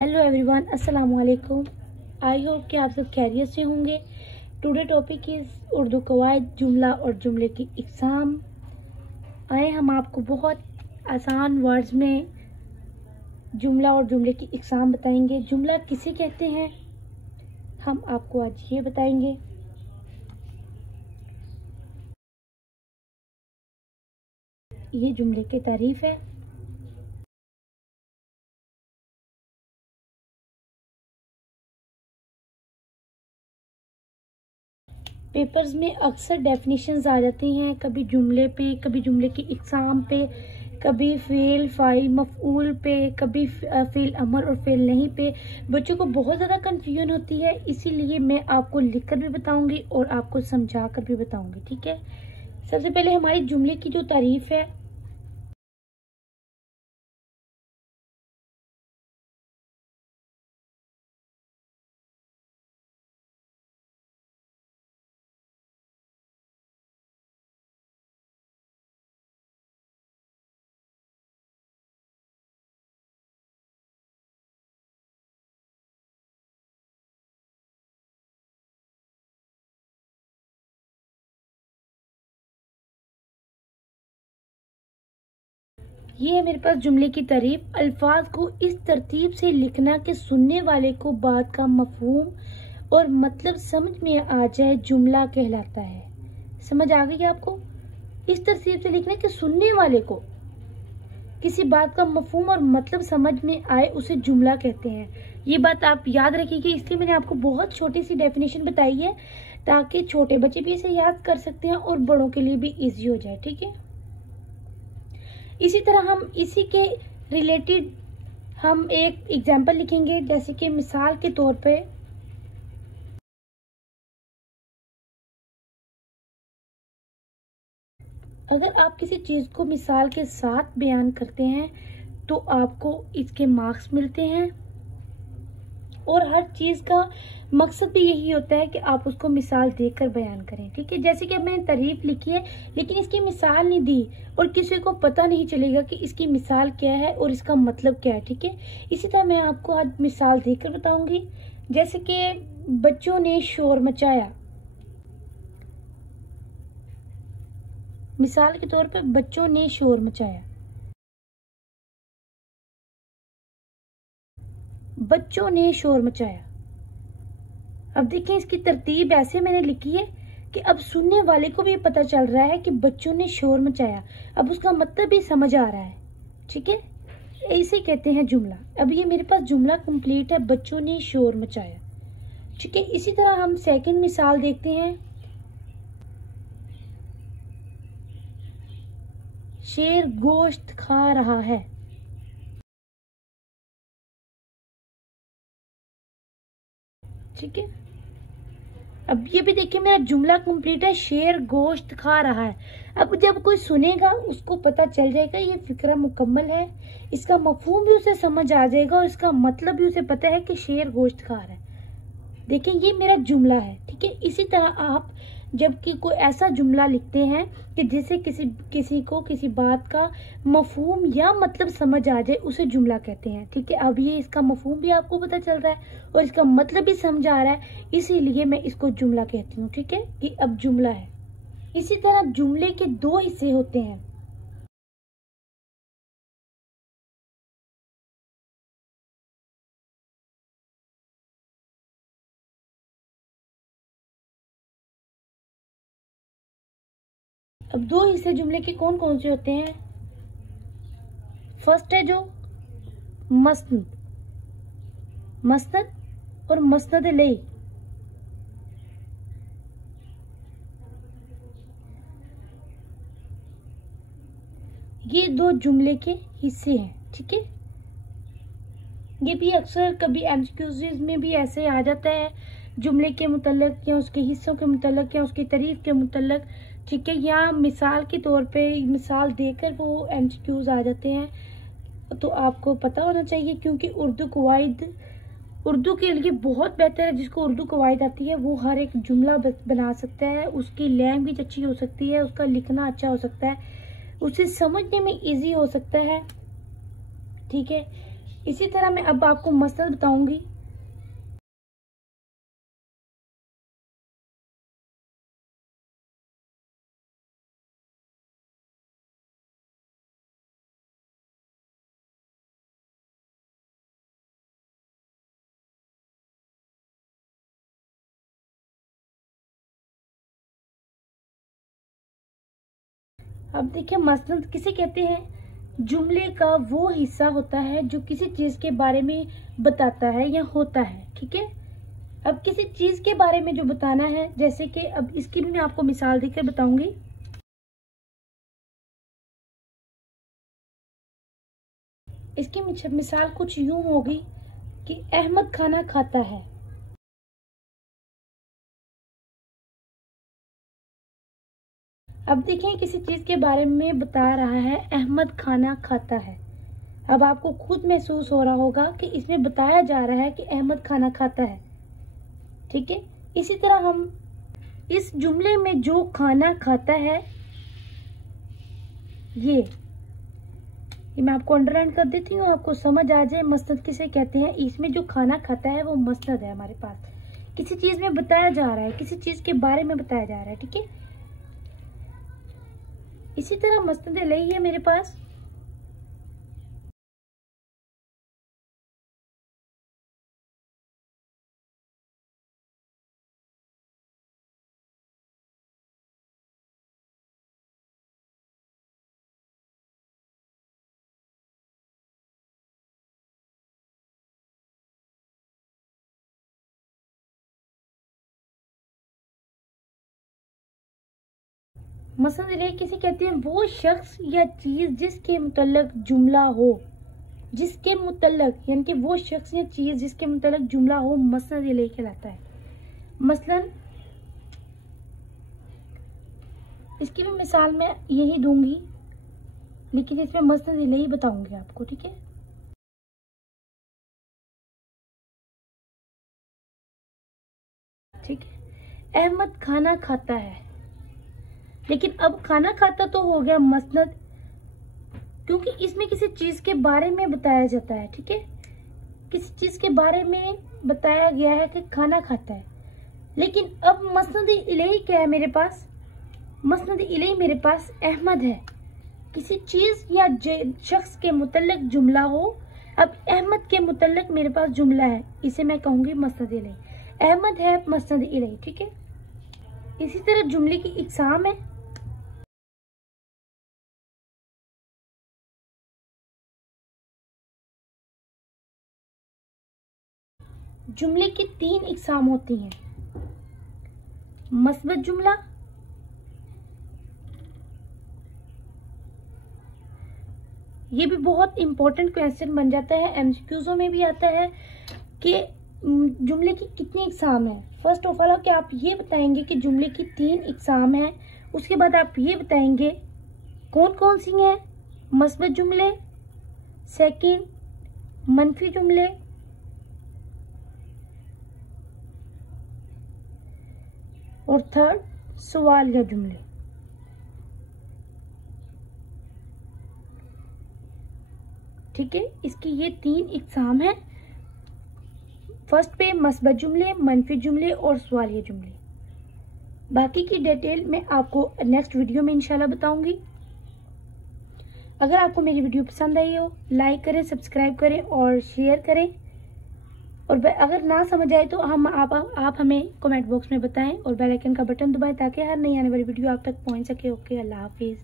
Hello everyone, अस्सलाम वालेकुम। I hope कि आप सब खैरियत से होंगे। टुडे टॉपिक इज़ उर्दू कवायद, जुमला और जुमले की इक़साम। आए हम आपको बहुत आसान वर्ड्स में जुमला और जुमले की इक़साम बताएंगे। जुमला किसे कहते हैं हम आपको आज ये बताएंगे। ये जुमले की तारीफ है। पेपर्स में अक्सर डेफिनेशंस आ जाती हैं, कभी जुमले पे, कभी जुमले की इक़साम पे, कभी फ़ेल फ़ाइल मफ़ऊल पे, कभी फ़ेल अमर और फ़ेल नहीं पे। बच्चों को बहुत ज़्यादा कन्फ्यूजन होती है, इसीलिए मैं आपको लिखकर भी बताऊंगी और आपको समझा कर भी बताऊंगी। ठीक है, सबसे पहले हमारी जुमले की जो तारीफ है, ये है मेरे पास जुमले की तारीफ। अल्फाज को इस तरतीब से लिखना कि सुनने वाले को बात का मफहूम और मतलब समझ में आ जाए, जुमला कहलाता है। समझ आ गई आपको? इस तरतीब से लिखना कि सुनने वाले को किसी बात का मफहूम और मतलब समझ में आए, उसे जुमला कहते हैं। ये बात आप याद रखिएगा, इसलिए मैंने आपको बहुत छोटी सी डेफिनेशन बताई है ताकि छोटे बच्चे भी इसे याद कर सकते हैं और बड़ों के लिए भी इजी हो जाए। ठीक है, इसी तरह हम इसी के रिलेटेड हम एक एग्जाम्पल लिखेंगे। जैसे कि मिसाल के तौर पे, अगर आप किसी चीज को मिसाल के साथ बयान करते हैं तो आपको इसके मार्क्स मिलते हैं, और हर चीज का मकसद भी यही होता है कि आप उसको मिसाल देकर बयान करें। ठीक है, जैसे कि अब मैंने तारीफ लिखी है लेकिन इसकी मिसाल नहीं दी और किसी को पता नहीं चलेगा कि इसकी मिसाल क्या है और इसका मतलब क्या है। ठीक है, इसी तरह मैं आपको आज मिसाल देकर बताऊंगी। जैसे कि बच्चों ने शोर मचाया। मिसाल के तौर पर बच्चों ने शोर मचाया। बच्चों ने शोर मचाया। अब देखिए, इसकी तरतीब ऐसे मैंने लिखी है कि अब सुनने वाले को भी पता चल रहा है कि बच्चों ने शोर मचाया, अब उसका मतलब भी समझ आ रहा है। ठीक है, इसे कहते हैं जुमला। अब ये मेरे पास जुमला कंप्लीट है, बच्चों ने शोर मचाया। ठीक है, इसी तरह हम सेकंड मिसाल देखते हैं। शेर गोश्त खा रहा है। ठीक है, अब ये भी देखिए मेरा जुमला कंप्लीट है, शेर गोश्त खा रहा है। अब जब कोई सुनेगा उसको पता चल जाएगा ये फिक्रा मुकम्मल है, इसका मफहूम भी उसे समझ आ जाएगा और इसका मतलब भी उसे पता है कि शेर गोश्त खा रहा है। देखिए, ये मेरा जुमला है। ठीक है, इसी तरह आप जबकि कोई ऐसा जुमला लिखते हैं कि जिससे किसी को किसी बात का मफहूम या मतलब समझ आ जाए, उसे जुमला कहते हैं। ठीक है, अब ये इसका मफहूम भी आपको पता चल रहा है और इसका मतलब भी समझ आ रहा है, इसीलिए मैं इसको जुमला कहती हूँ। ठीक है, कि अब जुमला है। इसी तरह जुमले के दो हिस्से होते हैं। अब दो हिस्से जुमले के कौन कौन से होते हैं? फर्स्ट है जो मस्नद, मसनद और मसनद इलैह। ये दो जुमले के हिस्से हैं। ठीक है, ये भी अक्सर कभी एमसीक्यूज में भी ऐसे आ जाता है, जुमले के मुतल्लक या उसके हिस्सों के मुतल्लक या उसकी तारीफ के मुतल्लक। ठीक है, या मिसाल के तौर पे मिसाल देकर वो एमसीक्यूज आ जाते हैं। तो आपको पता होना चाहिए, क्योंकि उर्दू कवायद उर्दू के लिए बहुत बेहतर है। जिसको उर्दू कवायद आती है वो हर एक जुमला बना सकता है, उसकी लैंग्वेज अच्छी हो सकती है, उसका लिखना अच्छा हो सकता है, उसे समझने में इजी हो सकता है। ठीक है, इसी तरह मैं अब आपको मसनद बताऊंगी। अब देखिए, मसनद किसे कहते हैं? जुमले का वो हिस्सा होता है जो किसी चीज के बारे में बताता है या होता है। ठीक है, अब किसी चीज के बारे में जो बताना है, जैसे कि अब इसकी भी मैं आपको मिसाल देकर बताऊंगी। इसकी मिसाल कुछ यूं होगी कि अहमद खाना खाता है। अब देखें, किसी चीज के बारे में बता रहा है, अहमद खाना खाता है। अब आपको खुद महसूस हो रहा होगा कि इसमें बताया जा रहा है कि अहमद खाना खाता है। ठीक है, इसी तरह हम इस जुमले में जो खाना खाता है, ये मैं आपको अंडरलाइन कर देती हूँ, आपको समझ आ जाए मसनद किसे कहते हैं। इसमें जो खाना खाता है वो मसनद है हमारे पास। किसी चीज में बताया जा रहा है, किसी चीज के बारे में बताया जा रहा है। ठीक है, इसी तरह मसनद इलैही है मेरे पास। मसनद इलैही किसे कहते हैं? वो शख्स या चीज जिसके मुतल्लक जुमला हो, जिसके मुतल्लक यानी कि वो शख्स या चीज जिसके मुतल्लक जुमला हो, मसनद इलैही कहलाता है। मसलन इसकी भी मिसाल मैं यही दूंगी, लेकिन इसमें मसनद इलैही बताऊंगी आपको। ठीक है, ठीक है, अहमद खाना खाता है। लेकिन अब खाना खाता तो हो गया मसनद, क्योंकि इसमें किसी चीज के बारे में बताया जाता है। ठीक है, किसी चीज के बारे में बताया गया है कि खाना खाता है। लेकिन अब मसनद इलैही क्या है मेरे पास? मसनद इलैही मेरे पास अहमद है। किसी चीज या शख्स के मुतल्लिक जुमला हो। अब अहमद के मुतल्लिक मेरे पास जुमला है, इसे मैं कहूंगी मसनद इलैही। अहमद है मसनद इलैही। ठीक है, इसी तरह जुमले की इकसाम है। जुमले की 3 इकसाम होती हैं। मस्बत जुमला, ये भी बहुत इंपॉर्टेंट क्वेश्चन बन जाता है, एमसीक्यूज़ों में भी आता है कि जुमले की कितनी इकसाम है। फर्स्ट ऑफ ऑल कि आप ये बताएंगे कि जुमले की 3 इकसाम है। उसके बाद आप ये बताएंगे कौन कौन सी हैं। मस्बत जुमले, सेकंड मनफी जुमले, और थर्ड सवाल या जुमले। ठीक है, इसकी ये 3 इकसाम है। फर्स्ट पे मस्बत जुमले, मनफी जुमले और सवालिया जुमले। बाकी की डिटेल मैं आपको नेक्स्ट वीडियो में इंशाल्लाह बताऊंगी। अगर आपको मेरी वीडियो पसंद आई हो, लाइक करें, सब्सक्राइब करें और शेयर करें। और अगर ना समझ आए तो आप हमें कमेंट बॉक्स में बताएं और बेल आइकन का बटन दबाएं ताकि हर नई आने वाली वीडियो आप तक पहुंच सके। ओके, अल्लाह हाफिज।